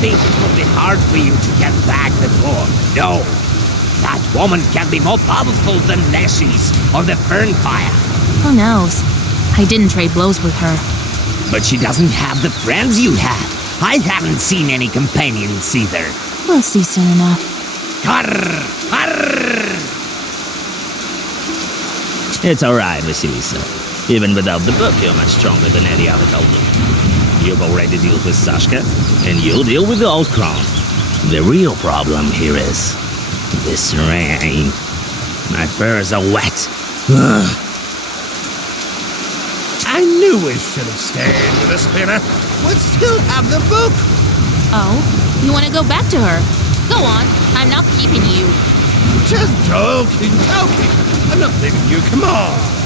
think it will be hard for you to get back the book. No. That woman can be more powerful than Neshies or the Fernfire. Who knows? I didn't trade blows with her. But she doesn't have the friends you have. I haven't seen any companions either. We'll see soon enough. Arr! Arr! It's alright, Vasilisa. Even without the book, you're much stronger than any other golden. You've already dealt with Sashka, and you'll deal with the old crown. The real problem here is this rain. My furs are wet. Ugh. I knew we should have stayed with the spirit. We'd still have the book. Oh? You want to go back to her? Go on. I'm not keeping you. Just joking. I'm not leaving you. Come on.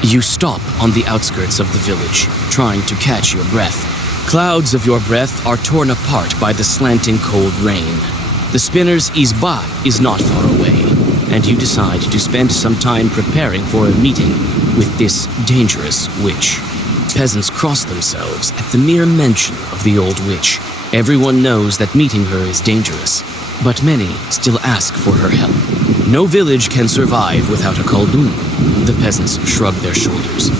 You stop on the outskirts of the village, trying to catch your breath. Clouds of your breath are torn apart by the slanting cold rain. The spinner's izba is not far away, and you decide to spend some time preparing for a meeting with this dangerous witch. Peasants cross themselves at the mere mention of the old witch. Everyone knows that meeting her is dangerous, but many still ask for her help. No village can survive without a koldun. The peasants shrug their shoulders.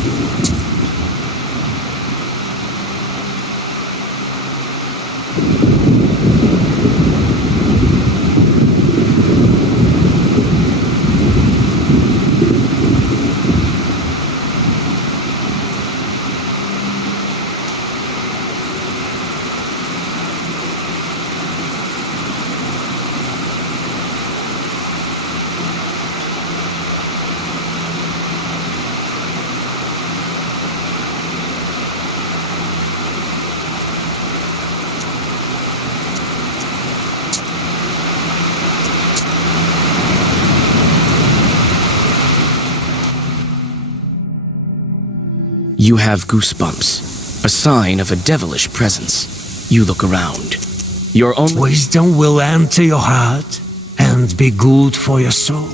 You have goosebumps, a sign of a devilish presence. You look around. Your own wisdom will enter your heart and be good for your soul.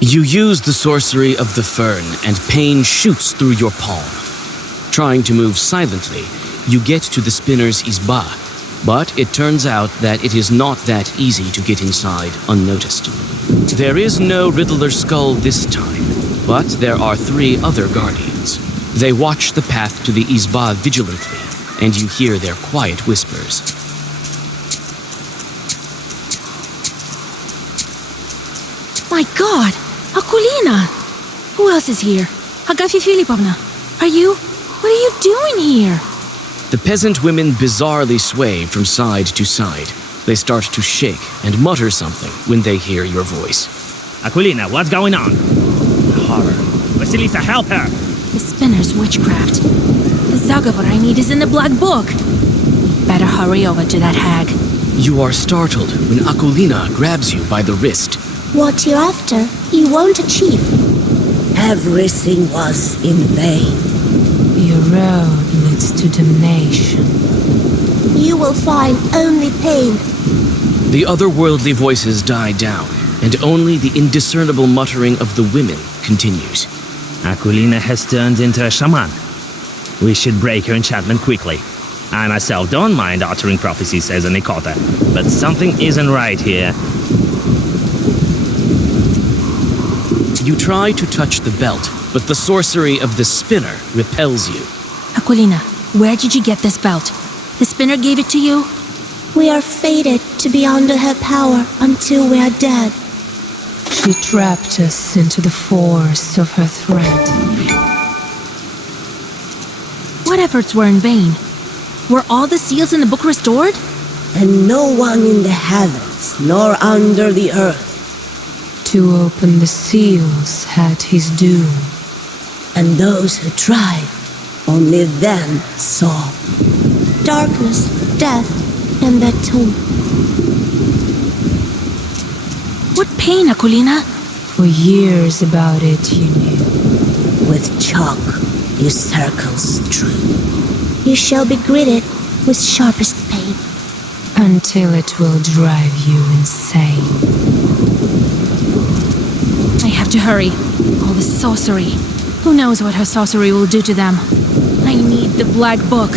You use the sorcery of the fern, and pain shoots through your palm. Trying to move silently, you get to the spinner's izba, but it turns out that it is not that easy to get inside unnoticed. There is no Riddler skull this time, but there are 3 other guardians. They watch the path to the izba vigilantly, and you hear their quiet whispers. My God! Akulina! Who else is here? Agafia Filipovna, what are you doing here? The peasant women bizarrely sway from side to side. They start to shake and mutter something when they hear your voice. Akulina, what's going on? Horror. Vasilisa, help her! The spinner's witchcraft. The Zagavar I need is in the Black Book. Better hurry over to that hag. You are startled when Akulina grabs you by the wrist. What you're after, you won't achieve. Everything was in vain. Your road leads to damnation. You will find only pain. The otherworldly voices die down, and only the indiscernible muttering of the women continues. Akulina has turned into a shaman. We should break her enchantment quickly. I myself don't mind uttering prophecies as an Ikota, but something isn't right here. You try to touch the belt, but the sorcery of the spinner repels you. Akulina, where did you get this belt? The spinner gave it to you? We are fated to be under her power until we are dead. She trapped us into the force of her threat. What efforts were in vain? Were all the seals in the book restored? And no one in the heavens nor under the earth. To open the seals had his doom. And those who tried only then saw darkness, death, and their tomb. What pain, Akulina? For years about it you knew. With chalk you circles through. You shall be greeted with sharpest pain. Until it will drive you insane. have to hurry. All the sorcery. Who knows what her sorcery will do to them? I need the Black Book.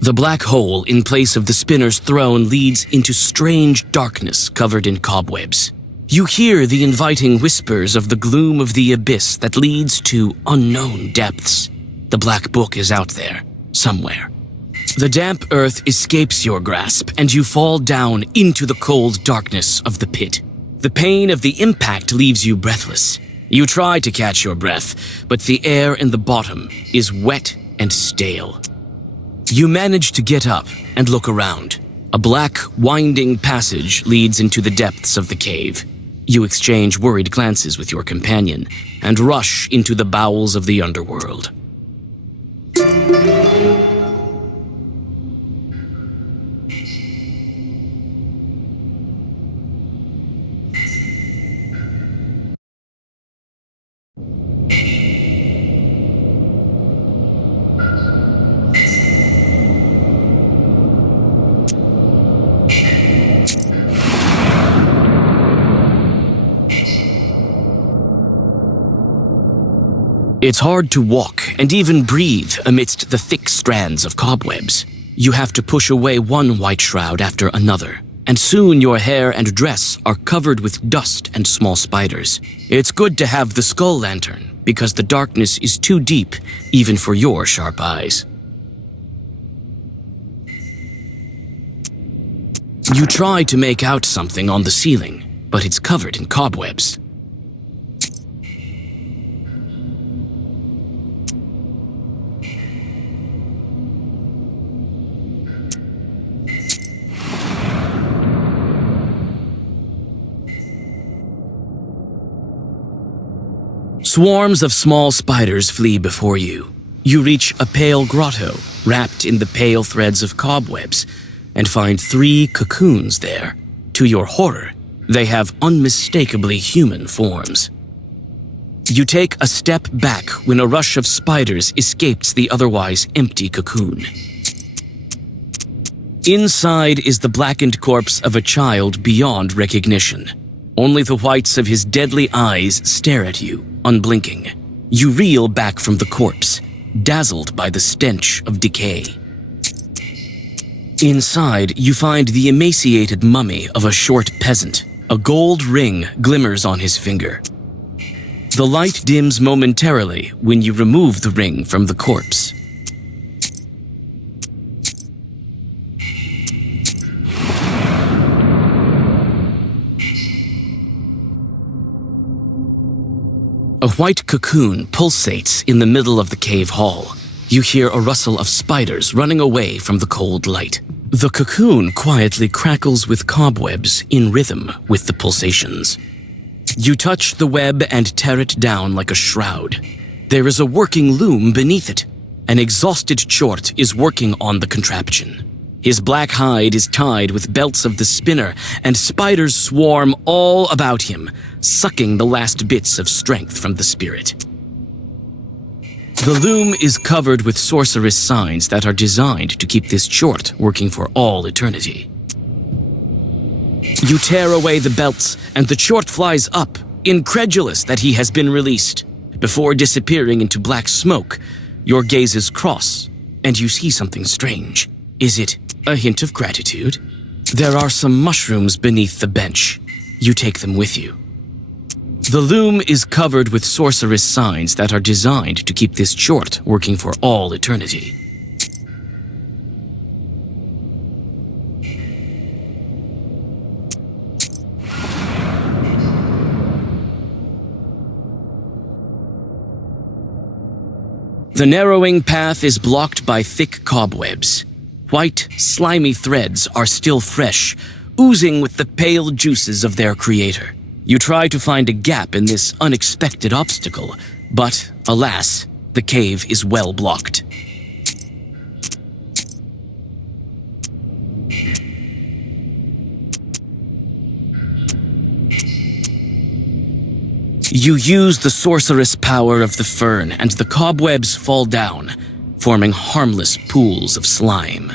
The black hole in place of the spinner's throne leads into strange darkness covered in cobwebs. You hear the inviting whispers of the gloom of the abyss that leads to unknown depths. The Black Book is out there, somewhere. The damp earth escapes your grasp, and you fall down into the cold darkness of the pit. The pain of the impact leaves you breathless. You try to catch your breath, but the air in the bottom is wet and stale. You manage to get up and look around. A black, winding passage leads into the depths of the cave. You exchange worried glances with your companion and rush into the bowels of the underworld. It's hard to walk and even breathe amidst the thick strands of cobwebs. You have to push away one white shroud after another, and soon your hair and dress are covered with dust and small spiders. It's good to have the skull lantern, because the darkness is too deep even for your sharp eyes. You try to make out something on the ceiling, but it's covered in cobwebs. Swarms of small spiders flee before you. You reach a pale grotto, wrapped in the pale threads of cobwebs, and find 3 cocoons there. To your horror, they have unmistakably human forms. You take a step back when a rush of spiders escapes the otherwise empty cocoon. Inside is the blackened corpse of a child beyond recognition. Only the whites of his deadly eyes stare at you, unblinking. You reel back from the corpse, dazzled by the stench of decay. Inside, you find the emaciated mummy of a short peasant. A gold ring glimmers on his finger. The light dims momentarily when you remove the ring from the corpse. A white cocoon pulsates in the middle of the cave hall. You hear a rustle of spiders running away from the cold light. The cocoon quietly crackles with cobwebs in rhythm with the pulsations. You touch the web and tear it down like a shroud. There is a working loom beneath it. An exhausted chort is working on the contraption. His black hide is tied with belts of the spinner, and spiders swarm all about him, sucking the last bits of strength from the spirit. The loom is covered with sorceress signs that are designed to keep this chort working for all eternity. You tear away the belts, and the chort flies up, incredulous that he has been released. Before disappearing into black smoke, your gazes cross, and you see something strange. Is it a hint of gratitude? There are some mushrooms beneath the bench. You take them with you. The loom is covered with sorceress signs that are designed to keep this chort working for all eternity. The narrowing path is blocked by thick cobwebs. White, slimy threads are still fresh, oozing with the pale juices of their creator. You try to find a gap in this unexpected obstacle, but, alas, the cave is well blocked. You use the sorceress power of the fern, and the cobwebs fall down, forming harmless pools of slime.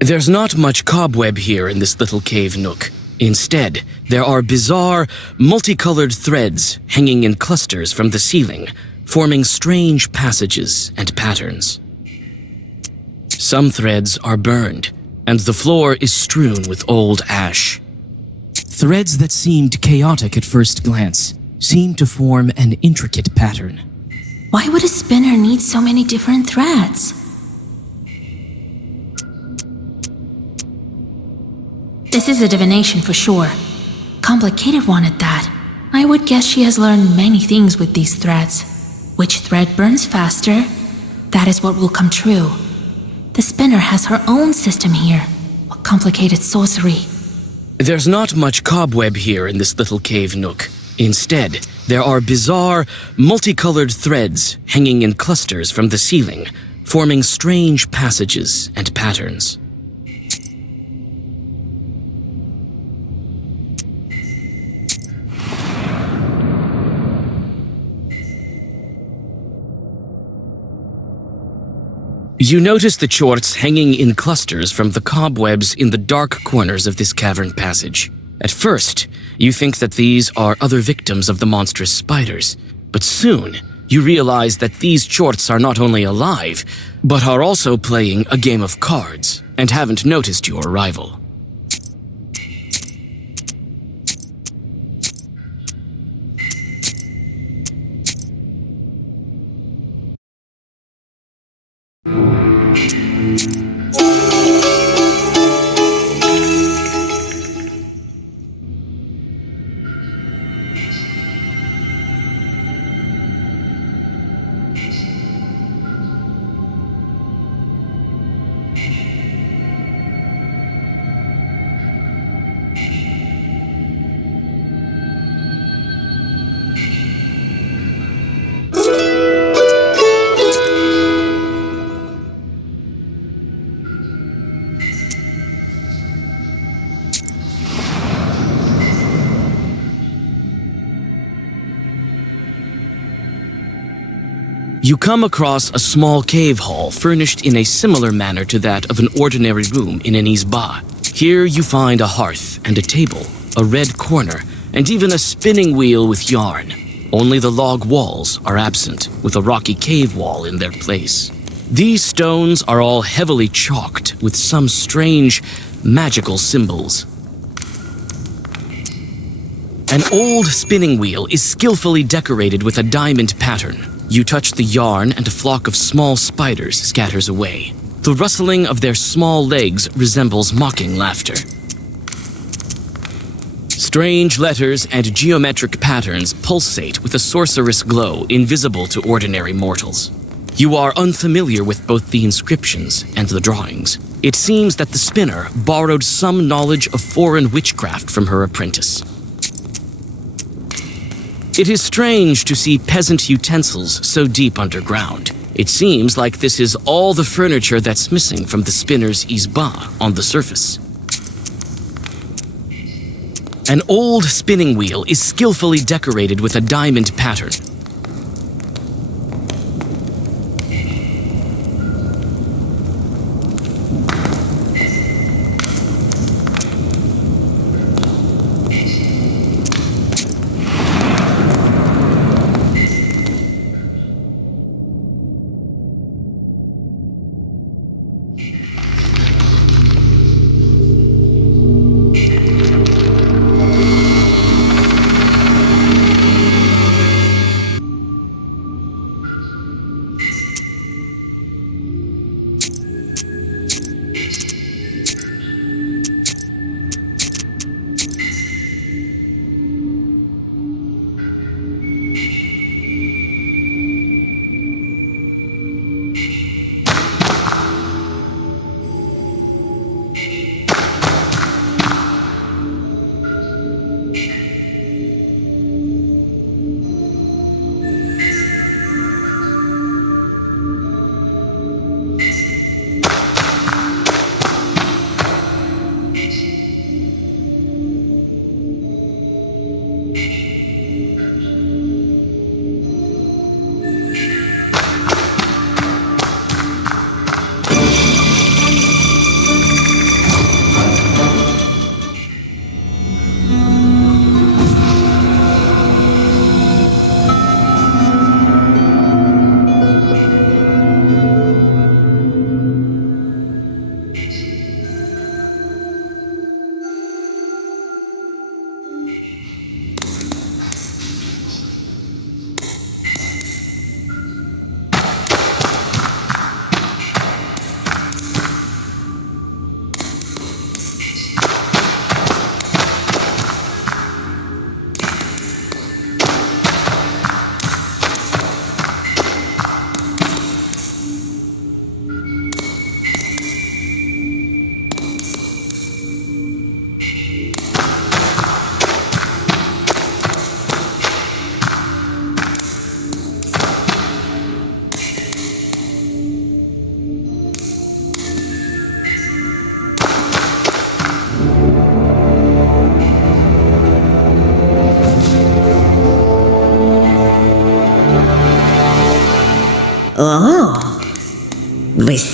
There's not much cobweb here in this little cave nook. Instead, there are bizarre, multicolored threads hanging in clusters from the ceiling, forming strange passages and patterns. Some threads are burned, and the floor is strewn with old ash. Threads that seemed chaotic at first glance seem to form an intricate pattern. Why would a spinner need so many different threads? This is a divination for sure. Complicated one at that. I would guess she has learned many things with these threads. Which thread burns faster? That is what will come true. The spinner has her own system here. What complicated sorcery. There's not much cobweb here in this little cave nook. Instead, there are bizarre, multicolored threads hanging in clusters from the ceiling, forming strange passages and patterns. You notice the chorts hanging in clusters from the cobwebs in the dark corners of this cavern passage. At first, you think that these are other victims of the monstrous spiders, but soon you realize that these chorts are not only alive, but are also playing a game of cards and haven't noticed your arrival. You come across a small cave hall furnished in a similar manner to that of an ordinary room in an izba. Here you find a hearth and a table, a red corner, and even a spinning wheel with yarn. Only the log walls are absent, with a rocky cave wall in their place. These stones are all heavily chalked with some strange, magical symbols. An old spinning wheel is skillfully decorated with a diamond pattern. You touch the yarn and a flock of small spiders scatters away. The rustling of their small legs resembles mocking laughter. Strange letters and geometric patterns pulsate with a sorceress glow invisible to ordinary mortals. You are unfamiliar with both the inscriptions and the drawings. It seems that the spinner borrowed some knowledge of foreign witchcraft from her apprentice. It is strange to see peasant utensils so deep underground. It seems like this is all the furniture that's missing from the spinner's izba on the surface. An old spinning wheel is skillfully decorated with a diamond pattern.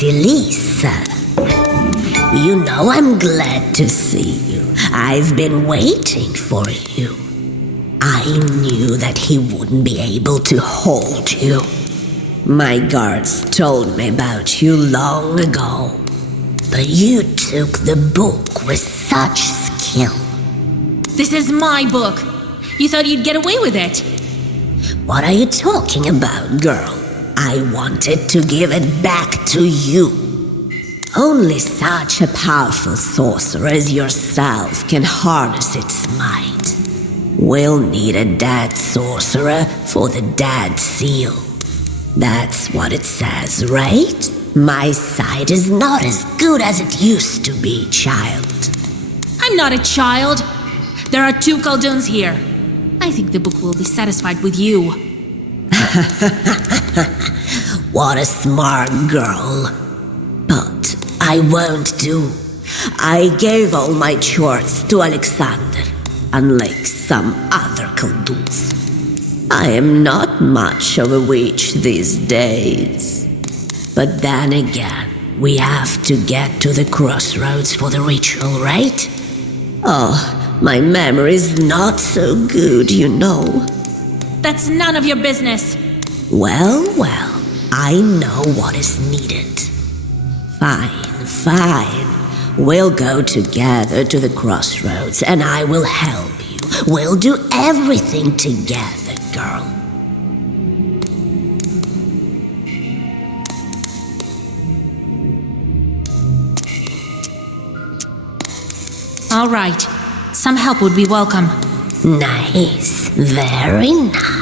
Vasilisa. You know I'm glad to see you. I've been waiting for you. I knew that he wouldn't be able to hold you. My guards told me about you long ago. But you took the book with such skill. This is my book. You thought you'd get away with it. What are you talking about, girl? I wanted to give it back to you. Only such a powerful sorcerer as yourself can harness its might. We'll need a dead sorcerer for the dead seal. That's what it says, right? My sight is not as good as it used to be, child. I'm not a child. There are 2 Khaldoons here. I think the book will be satisfied with you. What a smart girl. But I won't do. I gave all my chores to Alexander, unlike some other Khaldoons. I am not much of a witch these days. But then again, we have to get to the crossroads for the ritual, right? Oh, my memory's not so good, you know. That's none of your business. Well, I know what is needed. Fine. We'll go together to the crossroads and I will help you. We'll do everything together, girl. All right. Some help would be welcome. Nice. Very nice.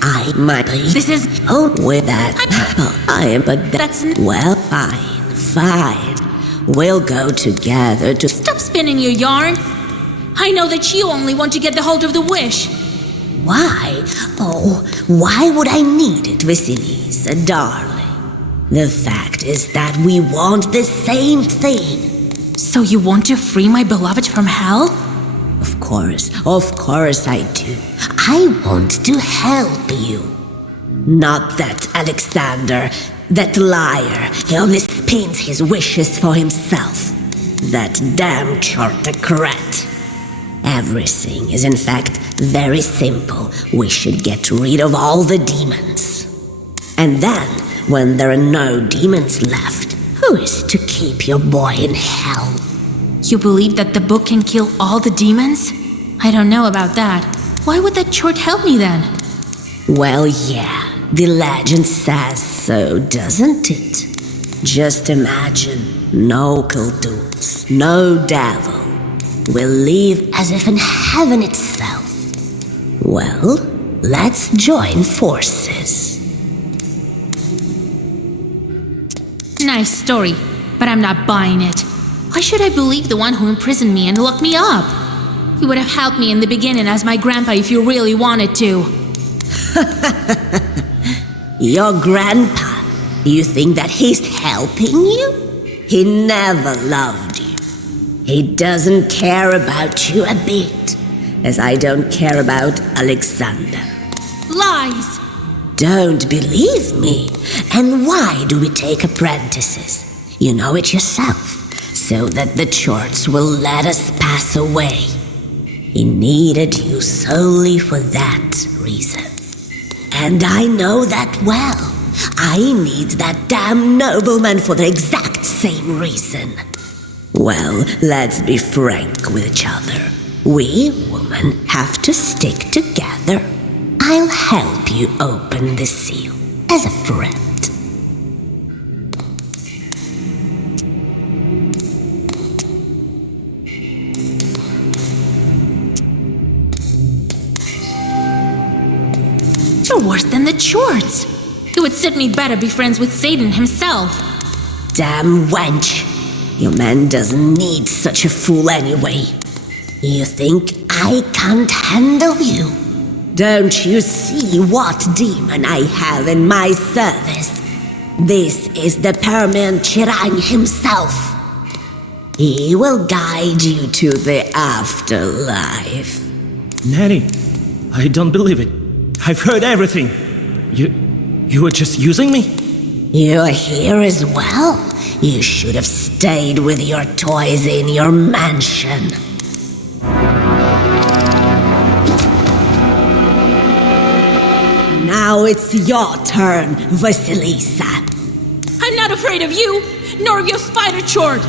I might be. This is. Oh, with that. I am, but That's. Well, fine. We'll go together to. Stop spinning your yarn. I know that you only want to get the hold of the wish. Why? Oh, why would I need it, Vasilisa, darling? The fact is that we want the same thing. So you want to free my beloved from hell? Of course I do. I want to help you. Not that Alexander, that liar, he only spins his wishes for himself. That damn chartocrat. Everything is in fact very simple. We should get rid of all the demons. And then, when there are no demons left, who is to keep your boy in hell? You believe that the book can kill all the demons? I don't know about that. Why would that chart help me then? Well, yeah, the legend says so, doesn't it? Just imagine, no Khaldoons, no devil. We'll live as if in heaven itself. Well, let's join forces. Nice story, but I'm not buying it. Why should I believe the one who imprisoned me and locked me up? You would have helped me in the beginning as my grandpa if you really wanted to. Your grandpa? You think that he's helping you? He never loved you. He doesn't care about you a bit, as I don't care about Alexander. Lies! Don't believe me. And why do we take apprentices? You know it yourself. So that the church will let us pass away. He needed you solely for that reason. And I know that well. I need that damn nobleman for the exact same reason. Well, let's be frank with each other. We women have to stick together. I'll help you open the seal as a friend. You're worse than the Chorts. It would suit me better be friends with Satan himself. Damn wench. Your man doesn't need such a fool anyway. You think I can't handle you? Don't you see what demon I have in my service? This is the Permian Chirang himself. He will guide you to the afterlife. Nanny, I don't believe it. I've heard everything. You were just using me? You're here as well. You should have stayed with your toys in your mansion. Now it's your turn, Vasilisa. I'm not afraid of you, nor of your spider Chort.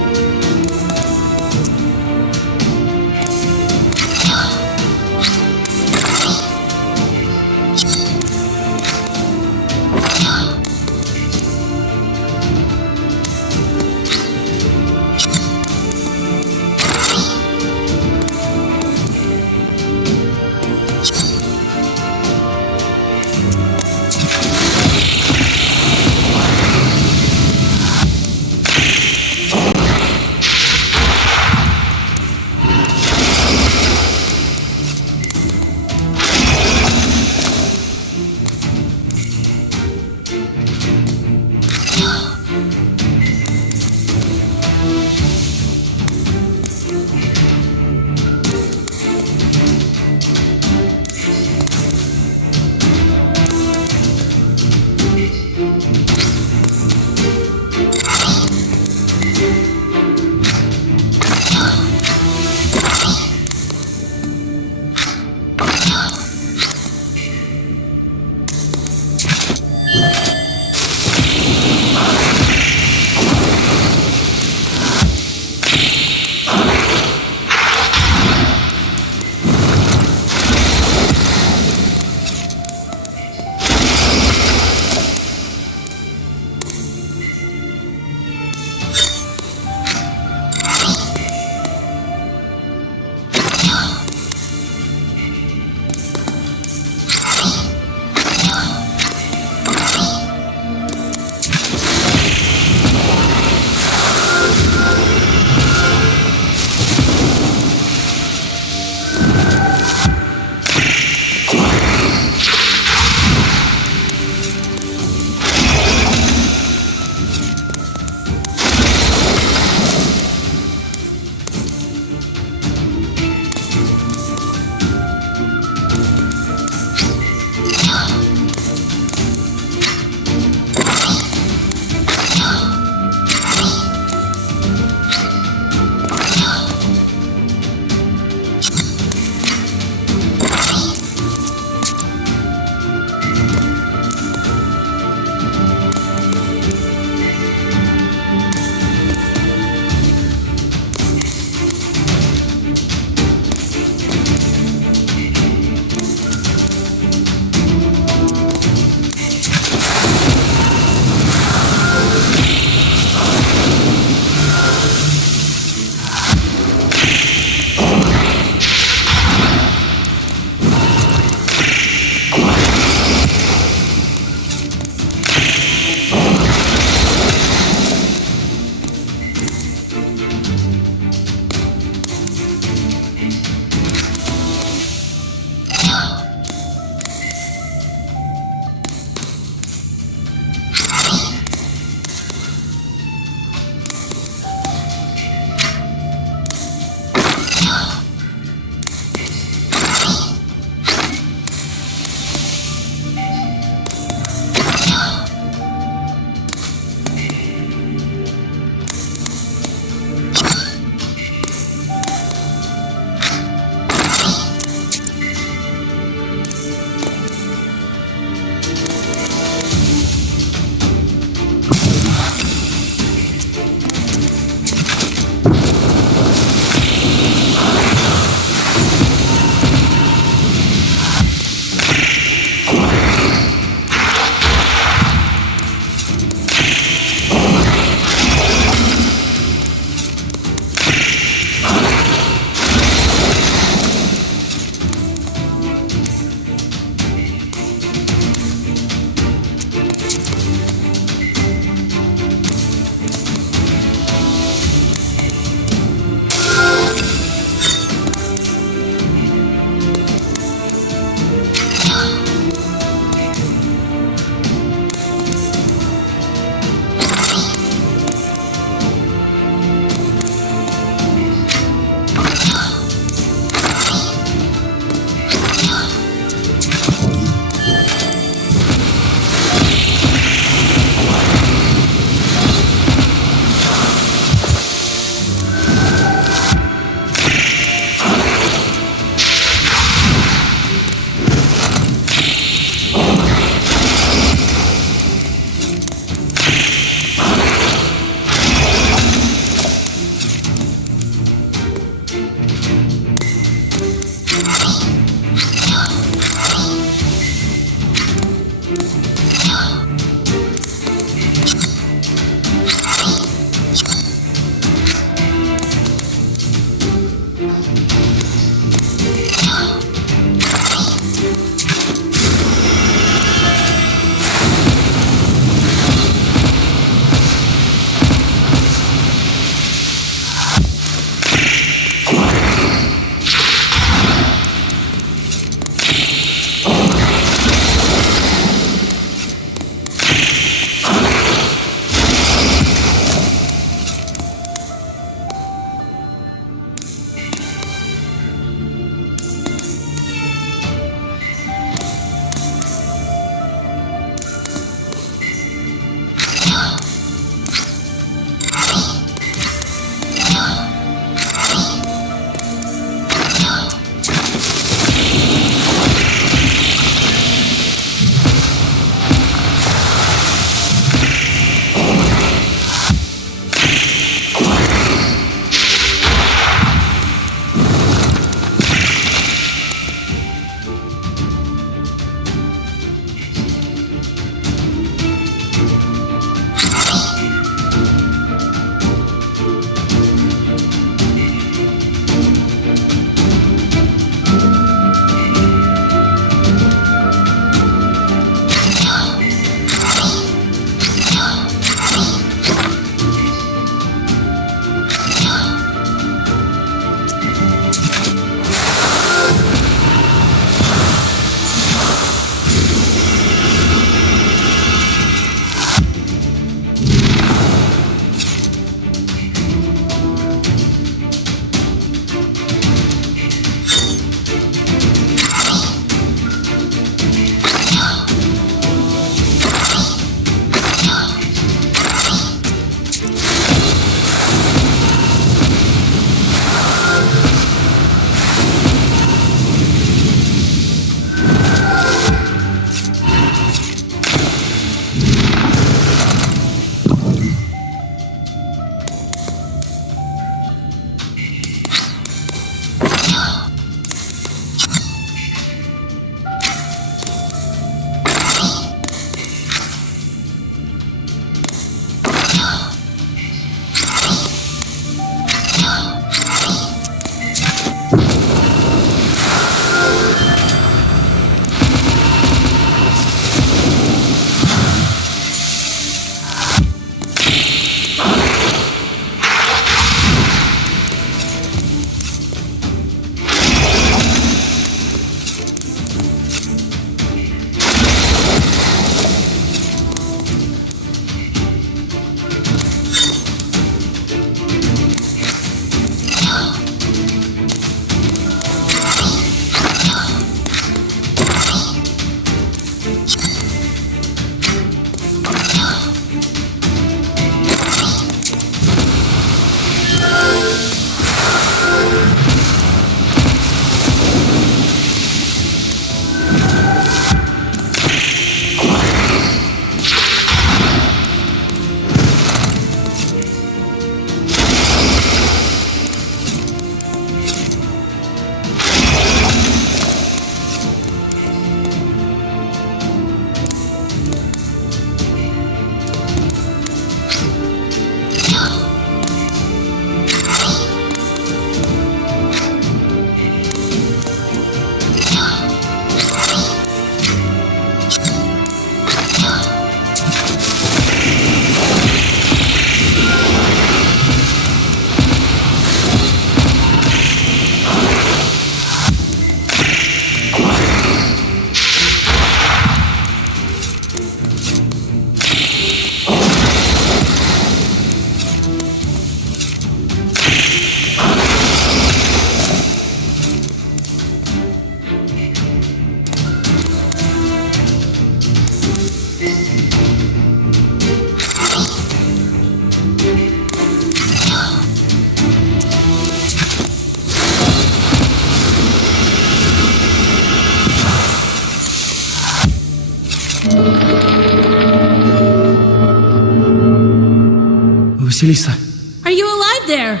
Vasilisa. Are you alive there?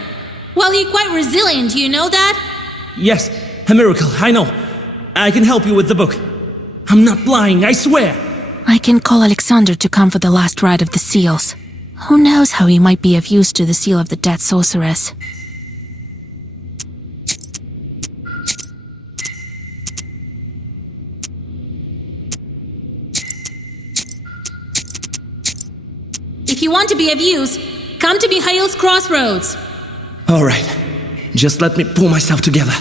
Well, you're quite resilient, you know that? Yes, a miracle, I know. I can help you with the book. I'm not lying, I swear. I can call Alexander to come for the last rite of the seals. Who knows how he might be of use to the seal of the dead sorceress. If you want to be of use, come to Mihail's crossroads. All right, just let me pull myself together.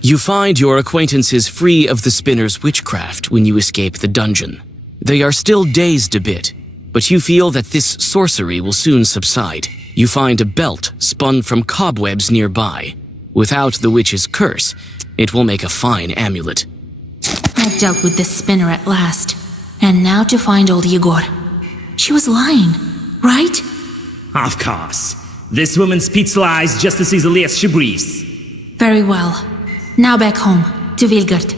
You find your acquaintances free of the spinner's witchcraft when you escape the dungeon. They are still dazed a bit, but you feel that this sorcery will soon subside. You find a belt spun from cobwebs nearby. Without the witch's curse, it will make a fine amulet. I've dealt with this spinner at last. And now to find old Igor. She was lying, right? Of course. This woman spits lies just as easily as she breathes. Very well. Now back home, to Vilgard.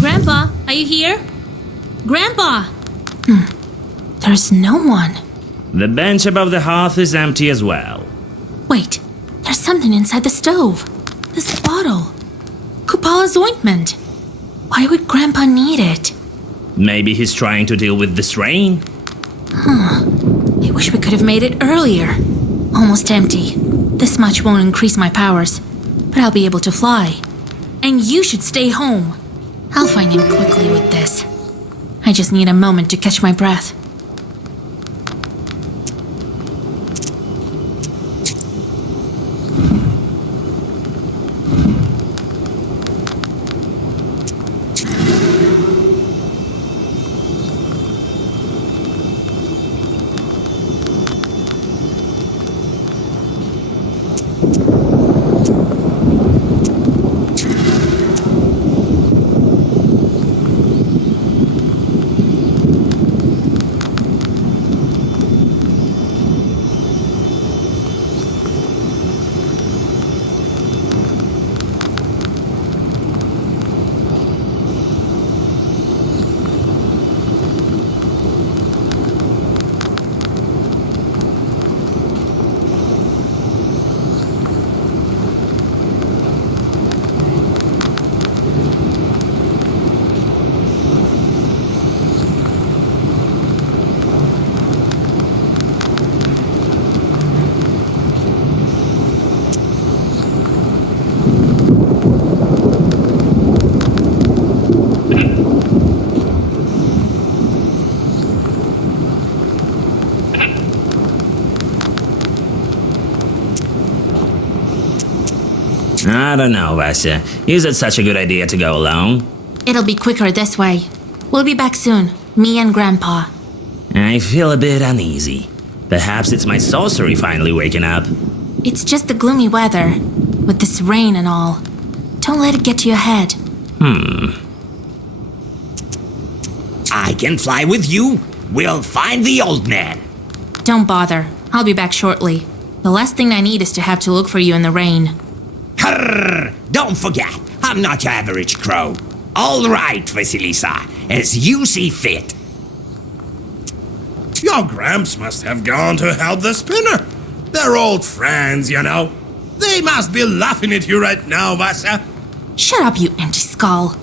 Grandpa, are you here? Grandpa! There's no one. The bench above the hearth is empty as well. Wait, there's something inside the stove. This bottle. Kupala's ointment. Why would Grandpa need it? Maybe he's trying to deal with this rain? I wish we could have made it earlier. Almost empty. This much won't increase my powers, but I'll be able to fly. And you should stay home. I'll find him quickly with this. I just need a moment to catch my breath. I don't know, Vasya. Is it such a good idea to go alone? It'll be quicker this way. We'll be back soon, me and Grandpa. I feel a bit uneasy. Perhaps it's my sorcery finally waking up. It's just the gloomy weather, with this rain and all. Don't let it get to your head. I can fly with you. We'll find the old man. Don't bother. I'll be back shortly. The last thing I need is to have to look for you in the rain. Grrr, don't forget, I'm not your average crow. All right, Vasilisa, as you see fit. Your Gramps must have gone to help the spinner. They're old friends, you know. They must be laughing at you right now, Vasya. Shut up, you empty skull.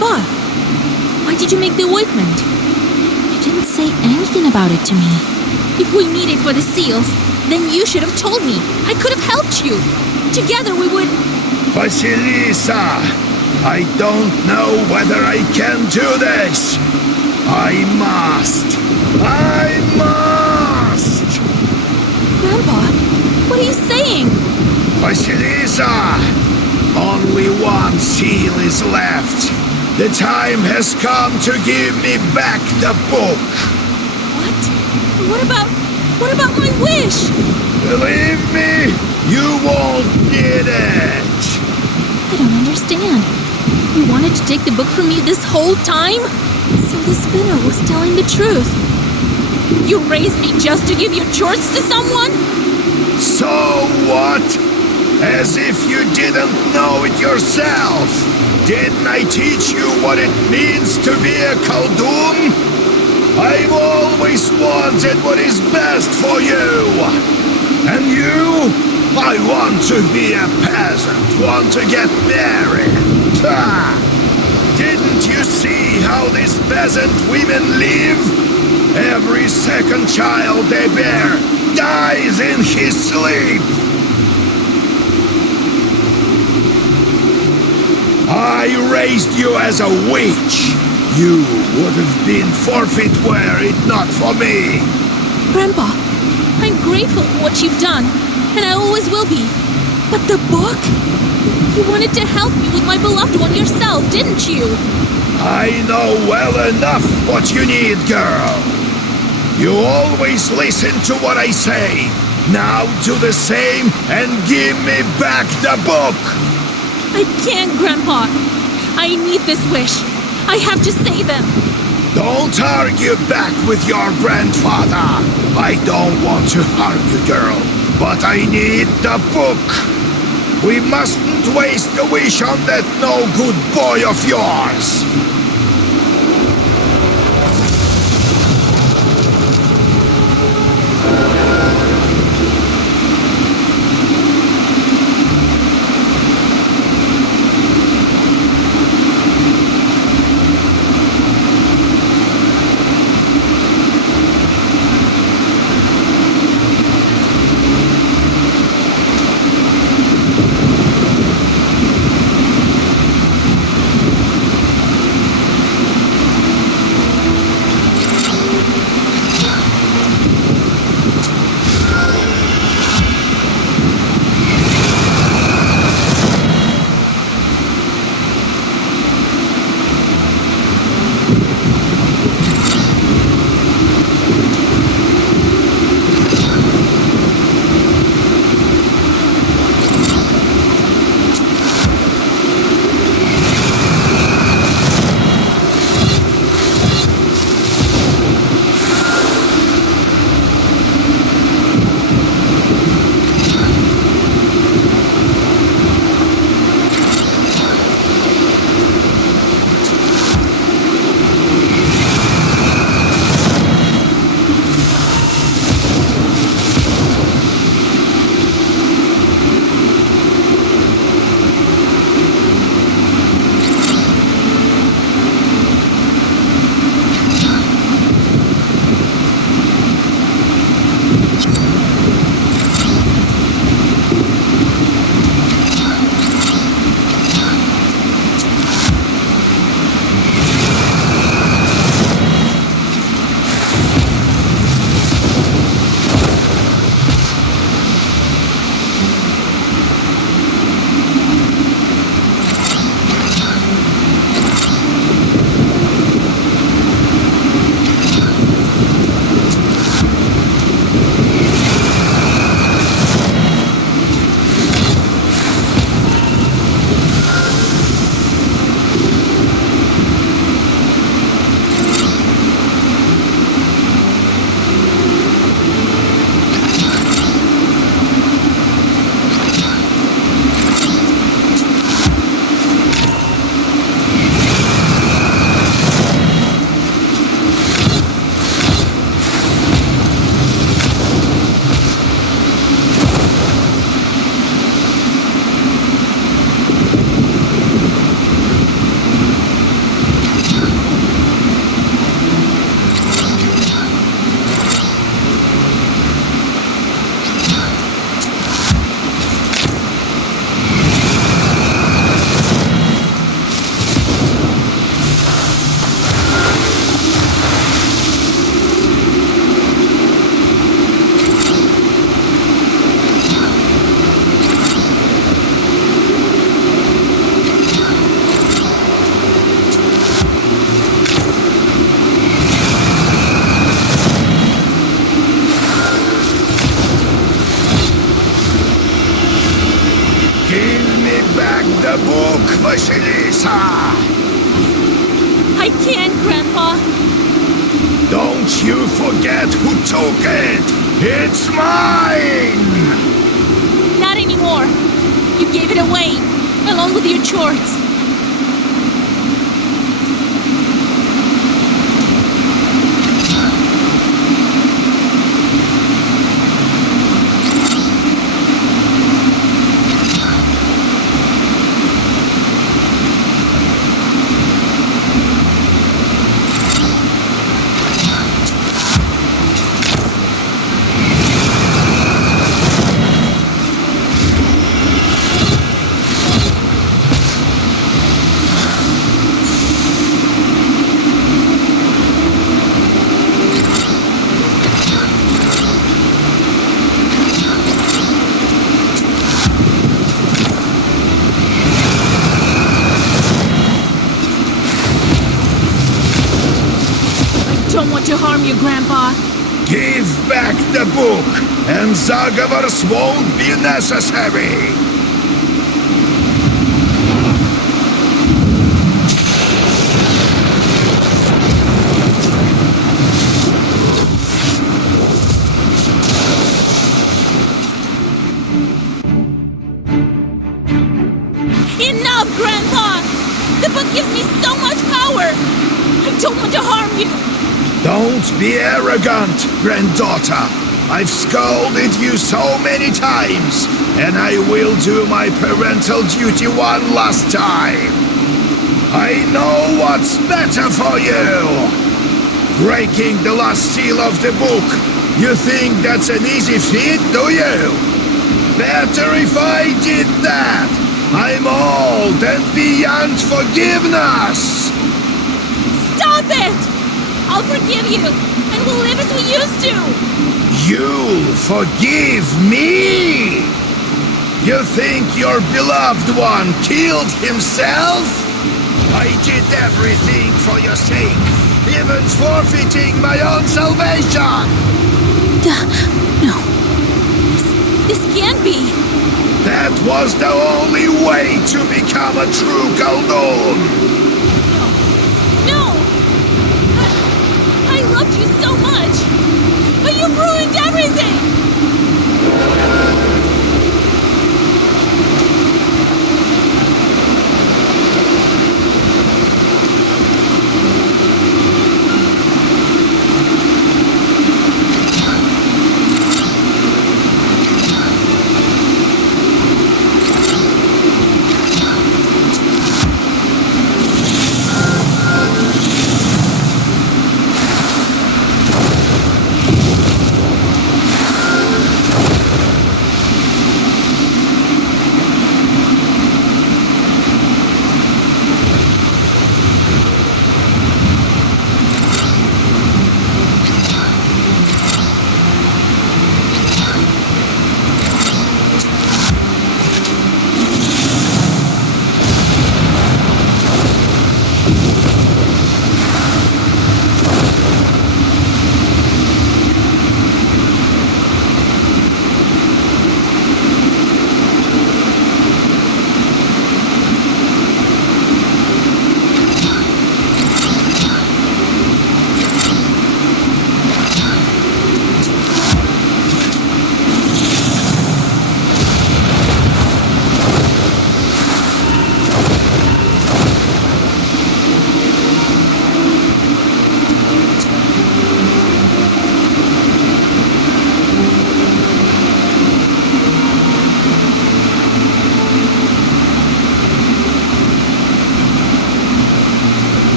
Grandpa, why did you make the ointment? You didn't say anything about it to me. If we need it for the seals, then you should have told me. I could have helped you. Together we would... Vasilisa, I don't know whether I can do this. I must. Grandpa, what are you saying? Vasilisa, only one seal is left. The time has come to give me back the book. What about my wish? Believe me, you won't need it. I don't understand. You wanted to take the book from me this whole time? So the spinner was telling the truth. You raised me just to give your chores to someone? So what? As if you didn't know it yourself. Didn't I teach you what it means to be a Khaldun? I've always wanted what is best for you. And you? I want to be a peasant, want to get married. Ha! Didn't you see how these peasant women live? Every second child they bear dies in his sleep. I raised you as a witch. You would have been forfeit were it not for me. Grandpa, I'm grateful for what you've done, and I always will be. But the book? You wanted to help me with my beloved one yourself, didn't you? I know well enough what you need, girl. You always listen to what I say. Now do the same and give me back the book. I can't, Grandpa. I need this wish. I have to save him. Don't argue back with your grandfather. I don't want to harm you, girl, but I need the book. We mustn't waste the wish on that no-good boy of yours. Vasilisa! I can't, Grandpa. Don't you forget who took it! It's mine! Not anymore. You gave it away, along with your chores. Don't want to harm you, Grandpa. Give back the book, and Zagovors won't be necessary! Enough, Grandpa! The book gives me so much power! I don't want to harm you! Don't be arrogant, granddaughter. I've scolded you so many times, and I will do my parental duty one last time. I know what's better for you. Breaking the last seal of the book. You think that's an easy feat, do you? Better if I did that. I'm old and beyond forgiveness. Stop it! I'll forgive you, and we'll live as we used to! You'll forgive me? You think your beloved one killed himself? I did everything for your sake, even forfeiting my own salvation! No. This can't be. That was the only way to become a true Khaldun! I loved you so much, but you've ruined everything!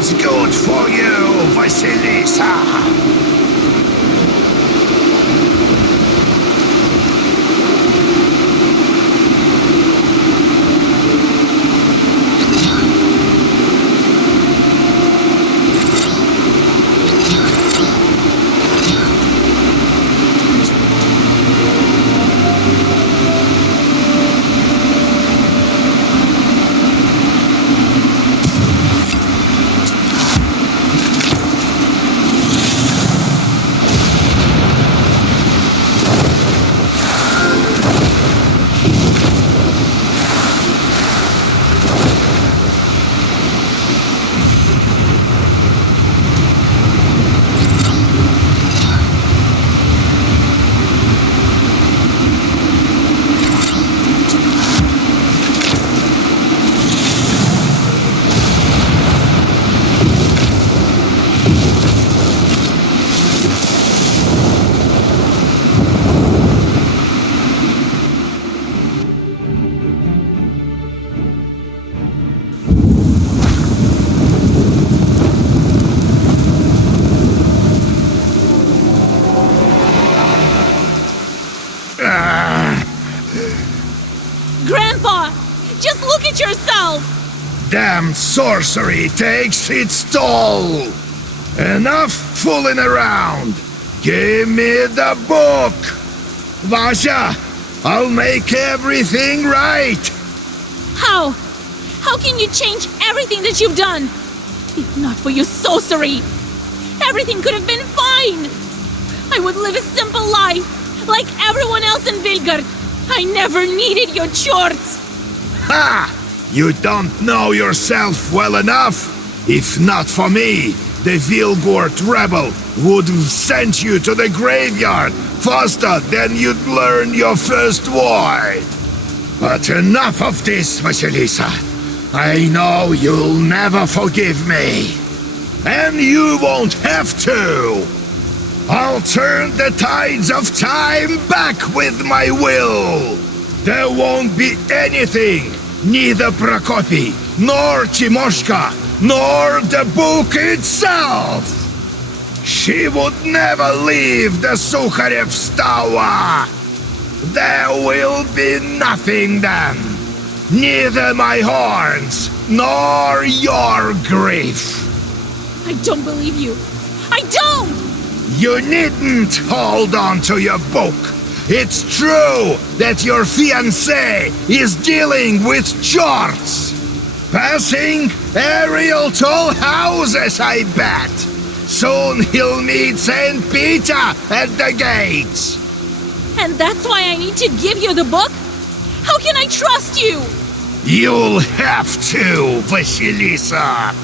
what's good for you, Vasilisa. it yourself! Damn sorcery takes its toll! Enough fooling around! Give me the book! Vasha, I'll make everything right! How? How can you change everything that you've done? If not for your sorcery, everything could have been fine! I would live a simple life, like everyone else in Vilgard. I never needed your chores! Ha! You don't know yourself well enough! If not for me, the Vilgort rebel would have sent you to the graveyard faster than you'd learn your first word. But enough of this, Vasilisa. I know you'll never forgive me. And you won't have to. I'll turn the tides of time back with my will. There won't be anything, neither Prokopi, nor Timoshka, nor the book itself. She would never leave the Sukharev's tower. There will be nothing then. Neither my horns, nor your grief. I don't believe you. I don't! You needn't hold on to your book. It's true that your fiancé is dealing with charts. Passing aerial toll houses, I bet. Soon he'll meet St. Peter at the gates. And that's why I need to give you the book? How can I trust you? You'll have to, Vasilisa.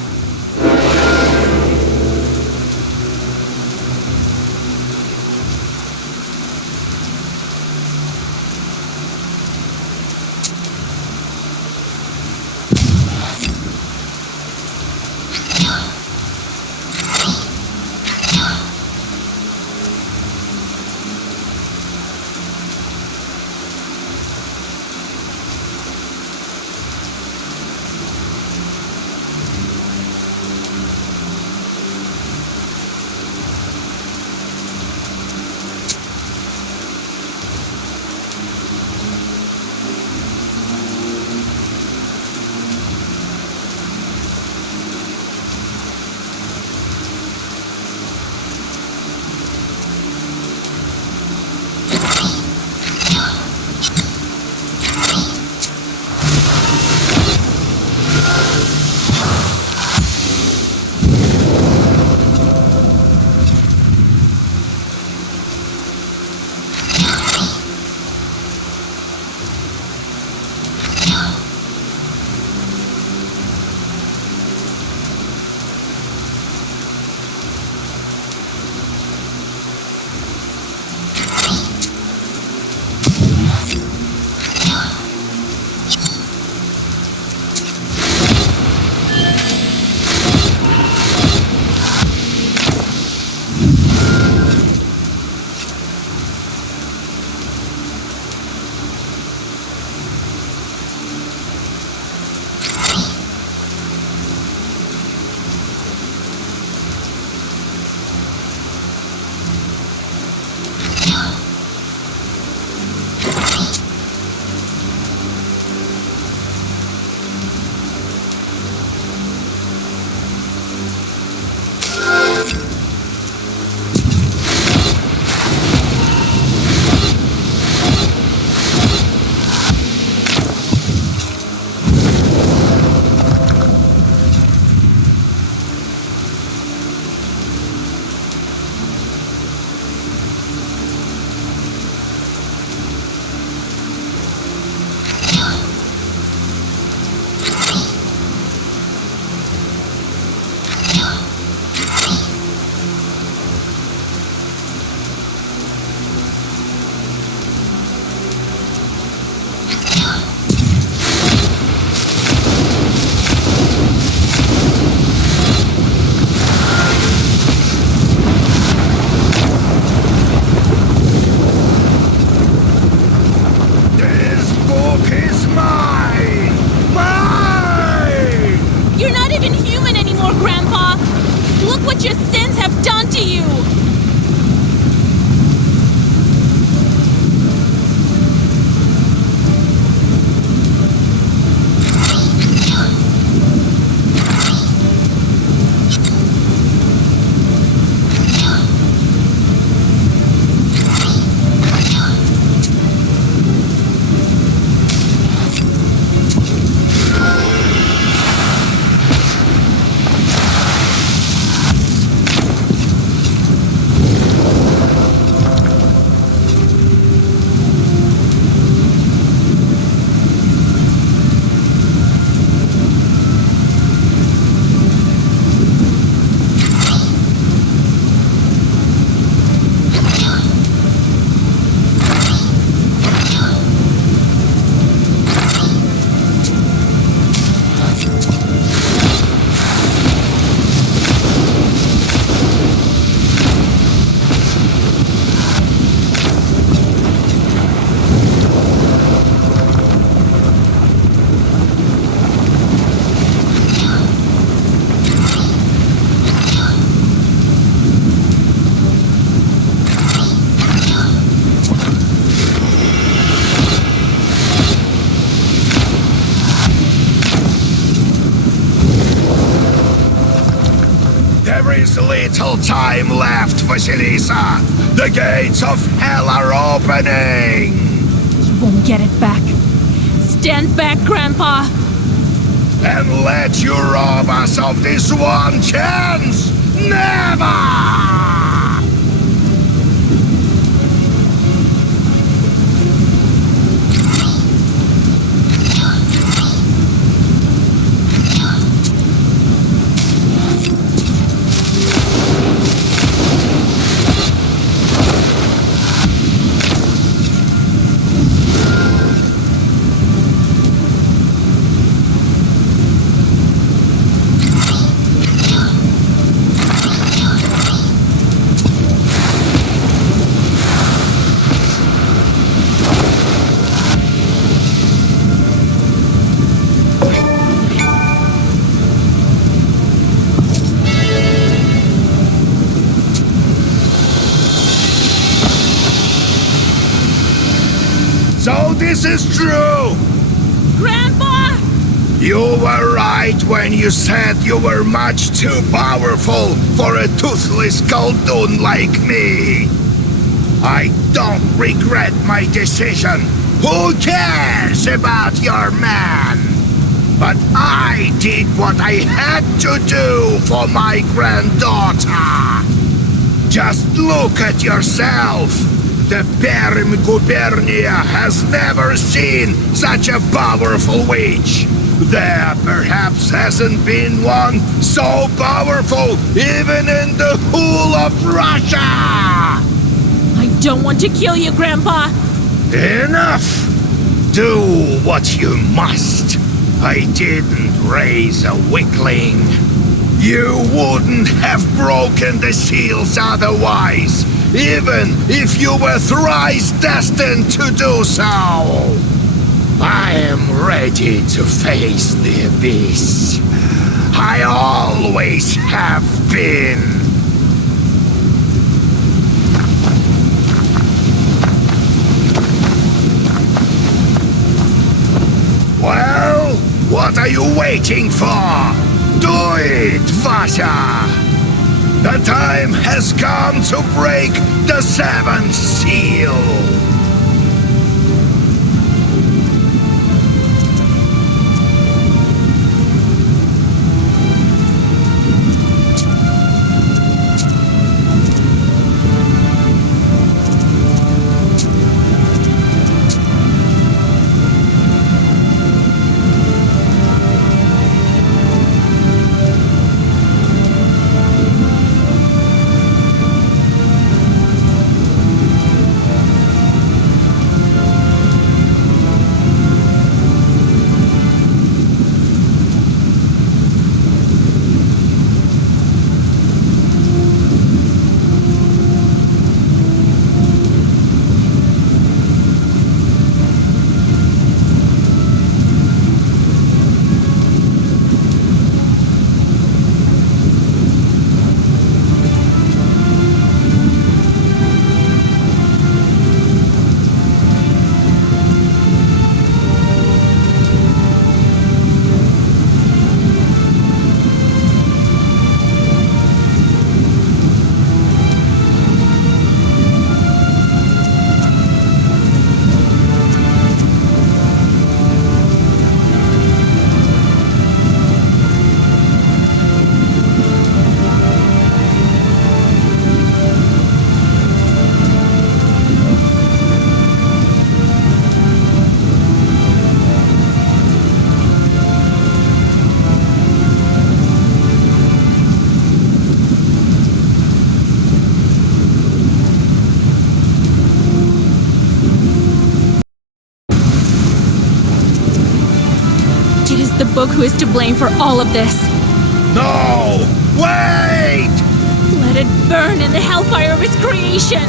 is little time left, Vasilisa. The gates of hell are opening. You won't get it back. Stand back, Grandpa. And let you rob us of this one chance? Never! So this is true! Grandpa! You were right when you said you were much too powerful for a toothless coldoon like me. I don't regret my decision. Who cares about your man? But I did what I had to do for my granddaughter. Just look at yourself. The Perim Gubernia has never seen such a powerful witch. There perhaps hasn't been one so powerful even in the whole of Russia. I don't want to kill you, Grandpa. Enough! Do what you must. I didn't raise a weakling. You wouldn't have broken the seals otherwise, even if you were thrice destined to do so. I am ready to face the abyss. I always have been. Well, what are you waiting for? Do it, Vasha! The time has come to break the seventh seal! The book who is to blame for all of this. No! Wait! Let it burn in the hellfire of its creation!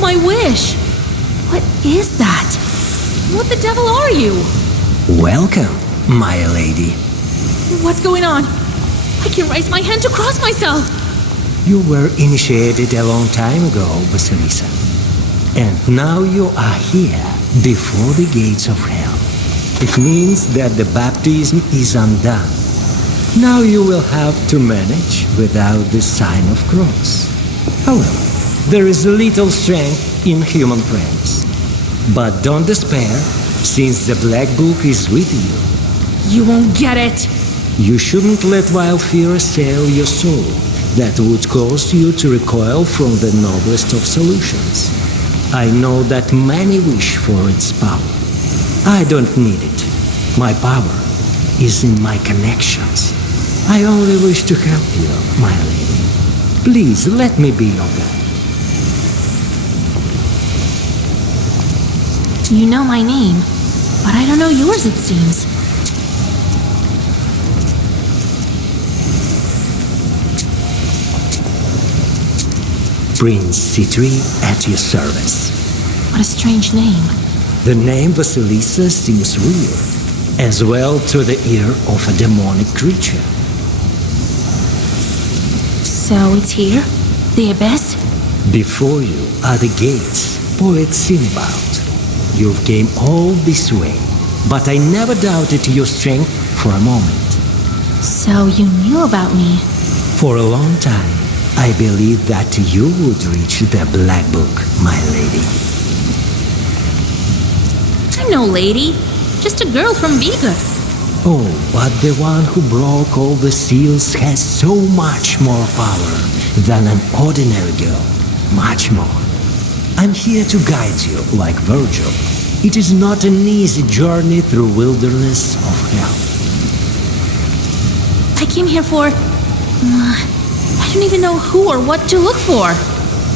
my wish. What is that? What the devil are you? Welcome, my lady. What's going on? I can raise my hand to cross myself. You were initiated a long time ago, Vasilisa. And now you are here, before the gates of hell. It means that the baptism is undone. Now you will have to manage without the sign of cross. However, there is little strength in human prayers. But don't despair, since the Black Book is with you. You won't get it. You shouldn't let wild fear assail your soul. That would cause you to recoil from the noblest of solutions. I know that many wish for its power. I don't need it. My power is in my connections. I only wish to help you, my lady. Please let me be your guide. You know my name, but I don't know yours, it seems. Prince C3 at your service. What a strange name. The name Vasilisa seems weird, as well to the ear of a demonic creature. So it's here? The Abyss? Before you are the gates poets sing about. You came all this way, but I never doubted your strength for a moment. So you knew about me? For a long time, I believed that you would reach the Black Book, my lady. I'm no lady, just a girl from Biga. Oh, but the one who broke all the seals has so much more power than an ordinary girl. Much more. I'm here to guide you, like Virgil. It is not an easy journey through wilderness of hell. I came here for... I don't even know who or what to look for.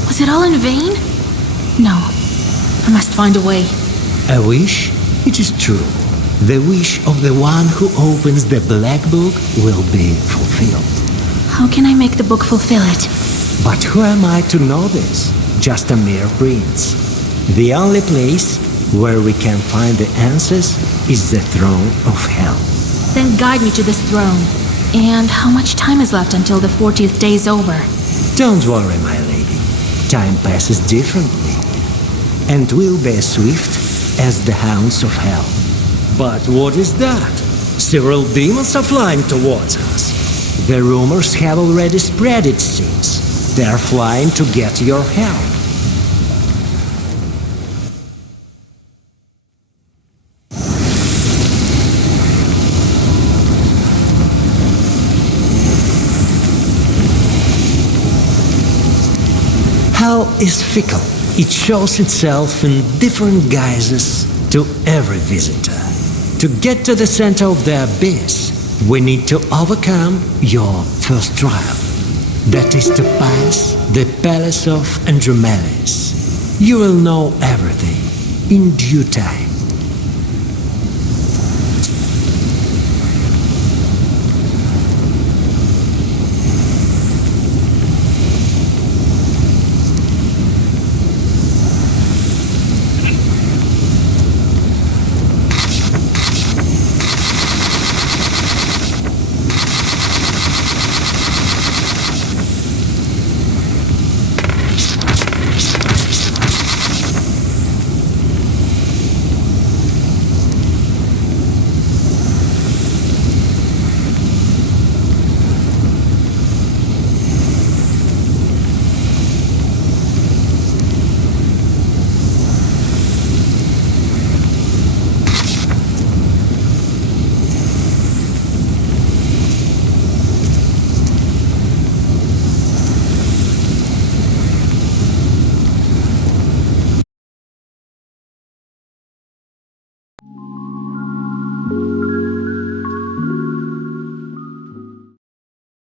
Was it all in vain? No. I must find a way. A wish? It is true. The wish of the one who opens the Black Book will be fulfilled. How can I make the book fulfill it? But who am I to know this? Just a mere prince. The only place where we can find the answers is the throne of hell. Then guide me to this throne. And how much time is left until the 40th day is over? Don't worry, my lady. Time passes differently. And will be as swift as the hounds of hell. But what is that? Several demons are flying towards us. The rumors have already spread, it seems. They are flying to get your help. Hell is fickle. It shows itself in different guises to every visitor. To get to the center of the abyss, we need to overcome your first trial. That is to pass the palace of Andromeles. You will know everything in due time.